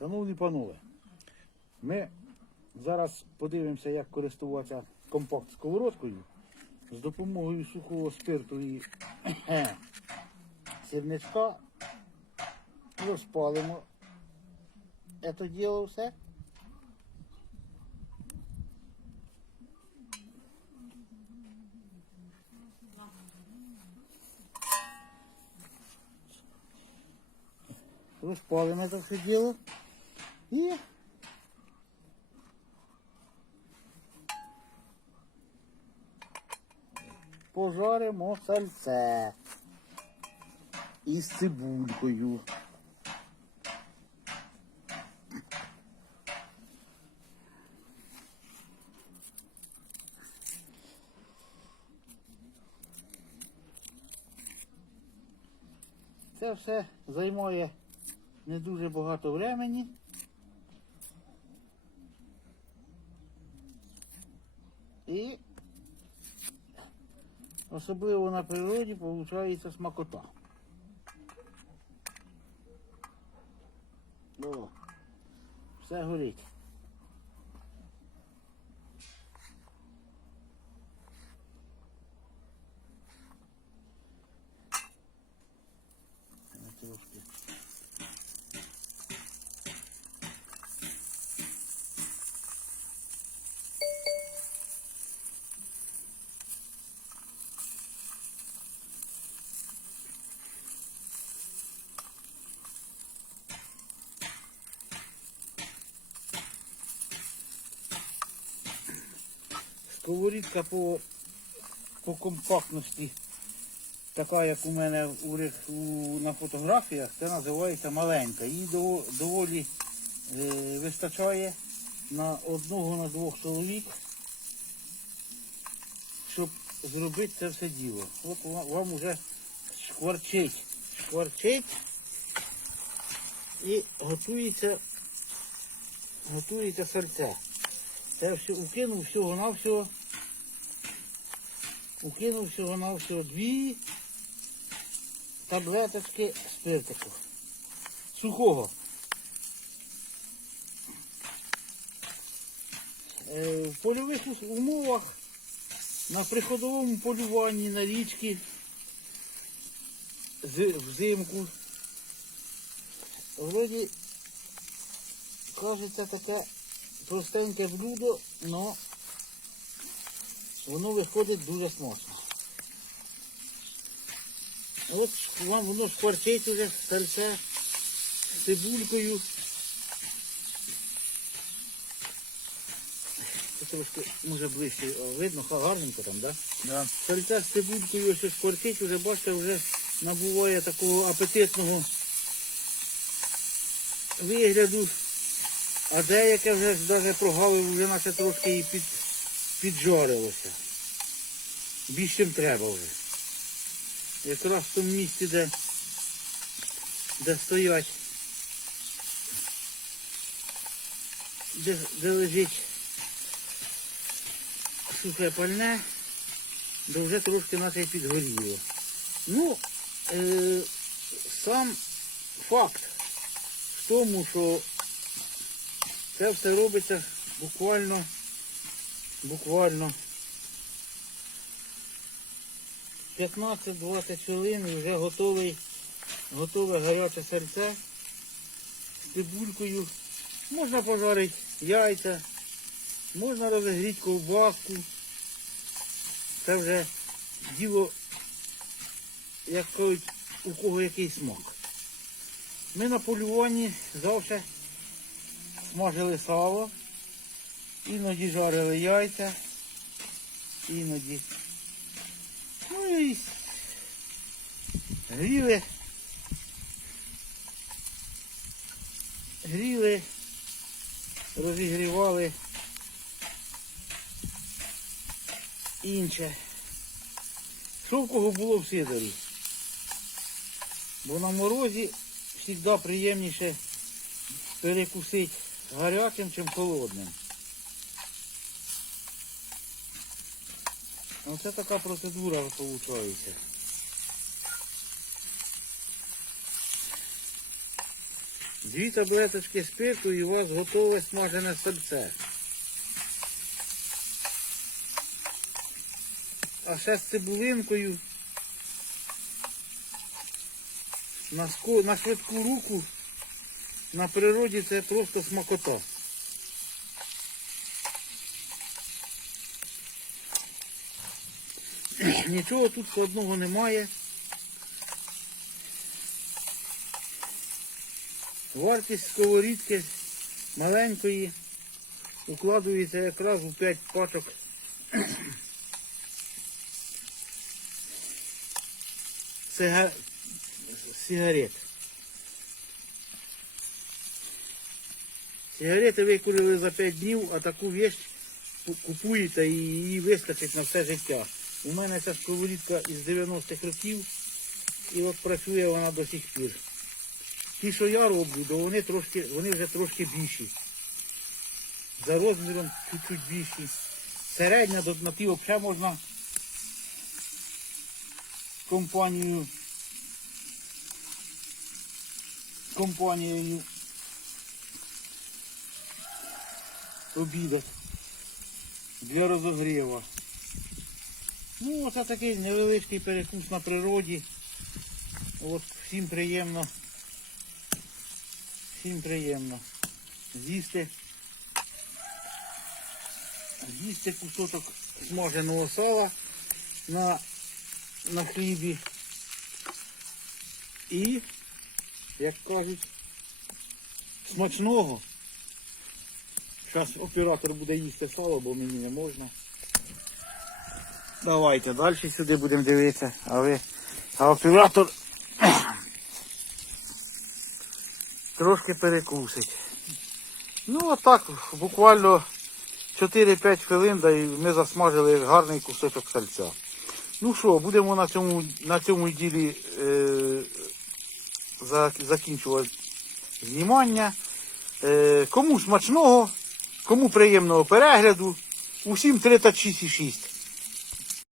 Шановні панове, ми зараз подивимося, як користуватися компакт сковородкою з допомогою сухого спирту і сірничка. Розпалимо це діло все. Розпалимо це все діло. І сальце із цибулькою. Це все займає не дуже багато времени. І особливо на природі виходить смакота. О, все горить. Я Трошки. Сковорідка по, по компактності, така як у мене у, у, на фотографіях, це називається маленька. Її дово- доволі е, вистачає на одного на двох чоловік, щоб зробити це все діло. От ва- вам вже шкварчить, шкварчить і готується, готується серце. Це все укинув всього на всього. Укинув всього на всього дві таблеточки спиртику. Сухого. Е, В польових умовах на приходовому полюванні на річці взимку. Вроді кажеться таке простеньке блюдо, але воно виходить дуже смачно. От вам воно шкварчить уже сальце з цибулькою. Трошки, може ближче видно, ха- гарненько там, да? Да. Сальце з цибулькою ось шкварчить, вже бачите, вже набуває такого апетитного вигляду. А деяке вже навіть прогавив, вже наче трошки і під, піджарилося. Більше ніж треба вже. Якраз в тому місці, де, де стоять, де, де лежить сухе пальне, де вже трошки наче підгоріло. Ну, е, сам факт в тому, що це все робиться буквально, буквально 15-20 хвилин і вже готовий, готове гаряче серце з цибулькою. Можна пожарити яйця, можна розігріти ковбаску. Це вже діло, як кажуть, у кого який смак. Ми на полюванні завжди смажили сало, іноді жарили яйця, іноді. Ну і гріли. Гріли, розігрівали інше. Що в кого було в сидорі? Бо на морозі завжди приємніше перекусити гарячим, чим холодним. Оце така процедура виходить. Дві таблеточки спирту і у вас готове смажене сальце. А ще з цибулинкою на швидку руку на природі це просто смакота. Нічого тут складного немає. Вартість сковорідки маленької укладується якраз у 5 пачок сигарет. Сигарети викурили за 5 днів, а таку вещь купуєте і її вистачить на все життя. У мене ця сковорідка із 90-х років і от працює вона до сих пір. Ті, що я роблю, то вони трошки, вони вже трошки більші. За розміром чуть-чуть більші. Середня до на ті взагалі можна компанію компанією обідати для розогріву. Ну, оце такий невеличкий перекус на природі. От всім приємно. Всім приємно. З'їсти. З'їсти кусочок смаженого сала на, на хлібі. І, як кажуть, смачного. Зараз оператор буде їсти сало, бо мені не можна. Давайте далі сюди будемо дивитися, а ви. А оператор трошки перекусить. Ну отак, буквально 4-5 хвилин, да і ми засмажили гарний кусочок сальця. Ну що, будемо на цьому, на цьому ділі е, закінчувати знімання. Е, кому смачного, кому приємного перегляду. Усім 36,6.